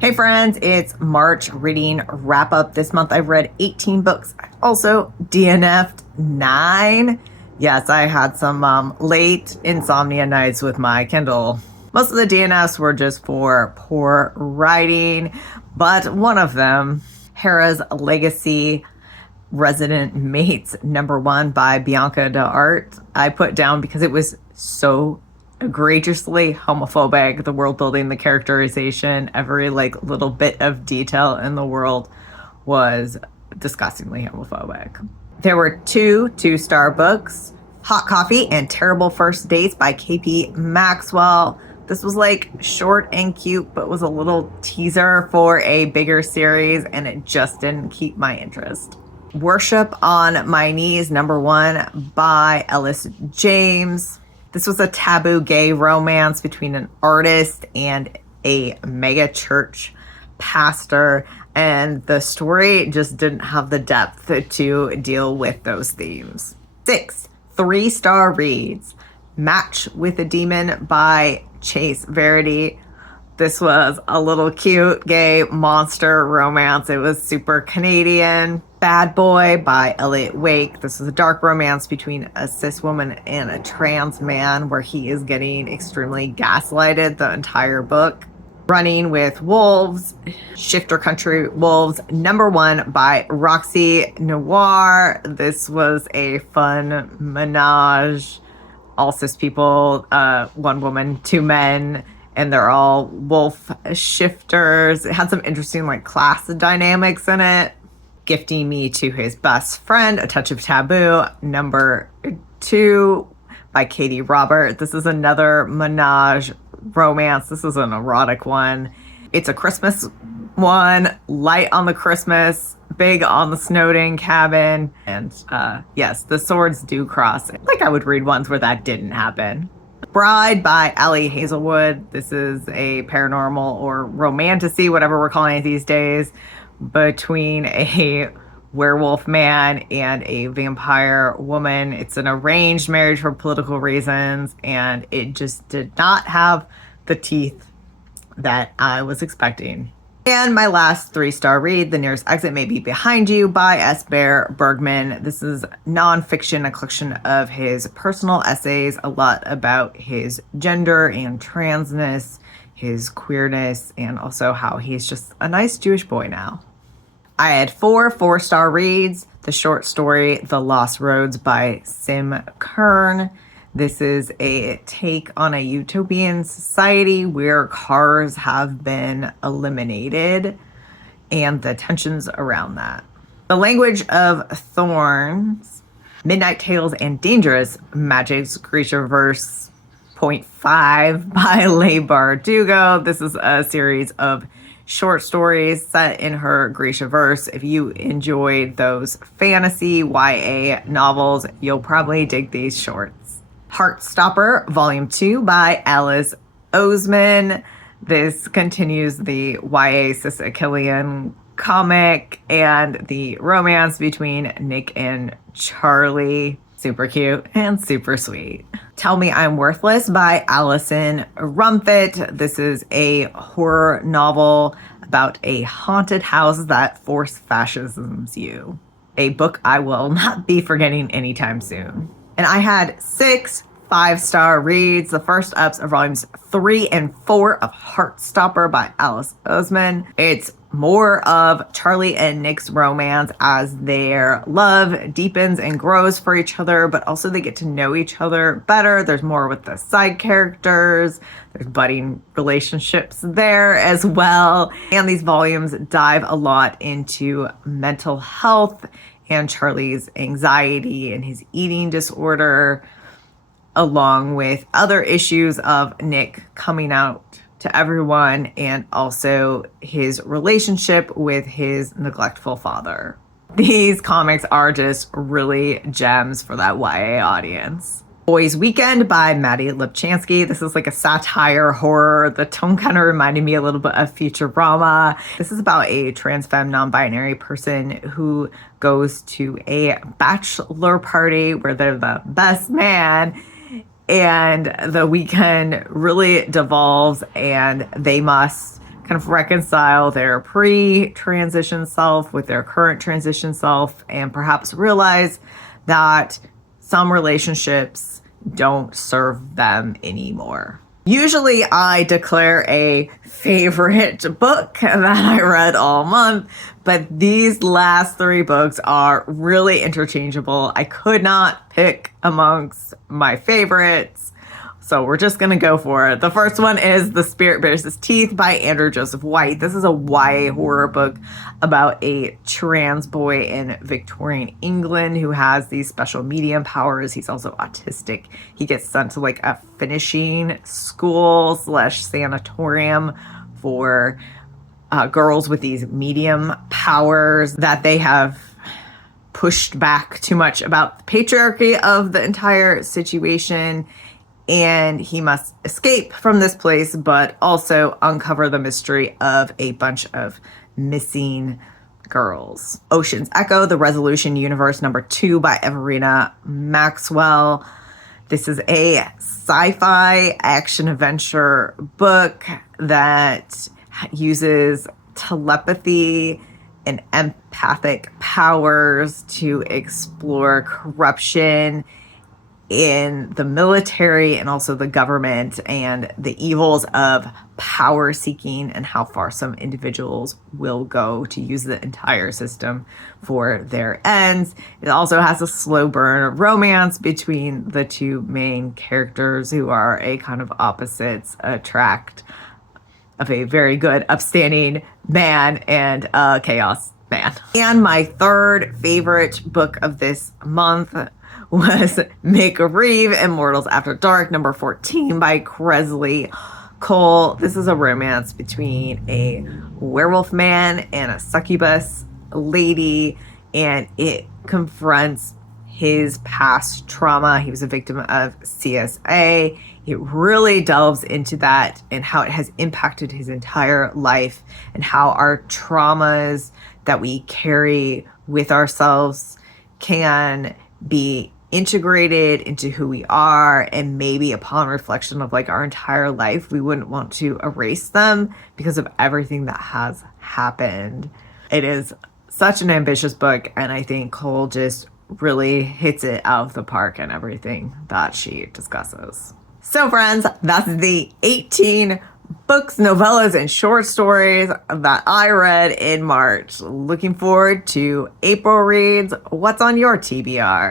Hey friends, it's March reading wrap up. This month I've read 18 books. I've also DNF'd 9. Yes, I had some late insomnia nights with my Kindle. Most of the DNFs were just for poor writing, but one of them, Hara's Legacy Resident Mates #1 by Bianca d'Art, I put down because it was so egregiously homophobic. The world building, the characterization, every little bit of detail in the world was disgustingly homophobic. There were two 2-star books, Hot Coffee and Terrible First Dates by KP Maxwell. This was short and cute, but was a little teaser for a bigger series, and it just didn't keep my interest. Worship on My Knees #1 by Ellis James. This was a taboo gay romance between an artist and a mega church pastor, and the story just didn't have the depth to deal with those themes. 6 3-star reads. Match with a Demon by Chace, Verity. This was a little cute gay monster romance. It was super Canadian. Bad Boy by Elliot Wake. This is a dark romance between a cis woman and a trans man where he is getting extremely gaslighted the entire book. Running with Wolves, Shifter Country Wolves #1 by Roxie, Noir. This was a fun menage. All cis people, 1 woman, 2 men, and they're all wolf shifters. It had some interesting class dynamics in it. Gifting Me to His Best Friend, A Touch of Taboo #2 by Katee Robert. This is another menage romance. This is an erotic one. It's a Christmas one, light on the Christmas, big on the Snowden cabin. And yes, the swords do cross. I would read ones where that didn't happen. Bride by Ali Hazelwood. This is a paranormal or romantasy, whatever we're calling it these days, between a werewolf man and a vampire woman. It's an arranged marriage for political reasons, and it just did not have the teeth that I was expecting. And my last 3-star read, The Nearest Exit May Be Behind You by S. Bergman. This is nonfiction, a collection of his personal essays, a lot about his gender and transness, his queerness, and also how he's just a nice Jewish boy now. I had 4 4-star reads. The short story, The Lost Roads by Kern. This is a take on a utopian society where cars have been eliminated and the tensions around that. The Language of Thorns, Midnight Tales and Dangerous Magic's Grishaverse .5 by Leigh Bardugo. This is a series of short stories set in her Grishaverse. If you enjoyed those fantasy YA novels, you'll probably dig these shorts. Heartstopper Volume 2 by Alice Oseman. This continues the YA Cis Achillean comic and the romance between Nick and Charlie. Super cute and super sweet. Tell Me I'm Worthless by Allison Rumfitt. This is a horror novel about a haunted house that force fascisms you. A book I will not be forgetting anytime soon. And I had 6 5-star reads. The first ups are volumes 3 and 4 of Heartstopper by Alice Oseman. It's more of Charlie and Nick's romance as their love deepens and grows for each other, but also they get to know each other better. There's more with the side characters. There's budding relationships there as well. And these volumes dive a lot into mental health and Charlie's anxiety and his eating disorder, along with other issues of Nick coming out to everyone and also his relationship with his neglectful father. These comics are just really gems for that YA audience. Boys Weekend by Maddie Lipchansky. This is a satire horror. The tone kind of reminded me a little bit of Futurama. This is about a trans femme non-binary person who goes to a bachelor party where they're the best man, and the weekend really devolves and they must kind of reconcile their pre-transition self with their current transition self, and perhaps realize that some relationships don't serve them anymore. Usually I declare a favorite book that I read all month, but these last 3 books are really interchangeable. I could not pick amongst my favorites, so we're just going to go for it. The first one is The Spirit Bears His Teeth by Andrew Joseph White. This is a YA horror book about a trans boy in Victorian England who has these special medium powers. He's also autistic. He gets sent to like a finishing school / sanatorium for girls with these medium powers that they have pushed back too much about the patriarchy of the entire situation. And he must escape from this place, but also uncover the mystery of a bunch of missing girls. Ocean's Echo, The Resolution Universe #2 by Everina Maxwell. This is a sci-fi action adventure book that uses telepathy and empathic powers to explore corruption in the military and also the government and the evils of power seeking and how far some individuals will go to use the entire system for their ends. It also has a slow burn of romance between the 2 main characters who are a kind of opposites attract of a very good upstanding man and a chaos man. And my third favorite book of this month was Make a Reeve, Immortals After Dark, #14 by Cresley Cole. This is a romance between a werewolf man and a succubus lady, and it confronts his past trauma. He was a victim of CSA. It really delves into that and how it has impacted his entire life and how our traumas that we carry with ourselves can be integrated into who we are, and maybe upon reflection of like our entire life, we wouldn't want to erase them because of everything that has happened. It is such an ambitious book, and I think Cole just really hits it out of the park in everything that she discusses. So friends, that's the 18 books, novellas, and short stories that I read in March. Looking forward to April reads. What's on your TBR?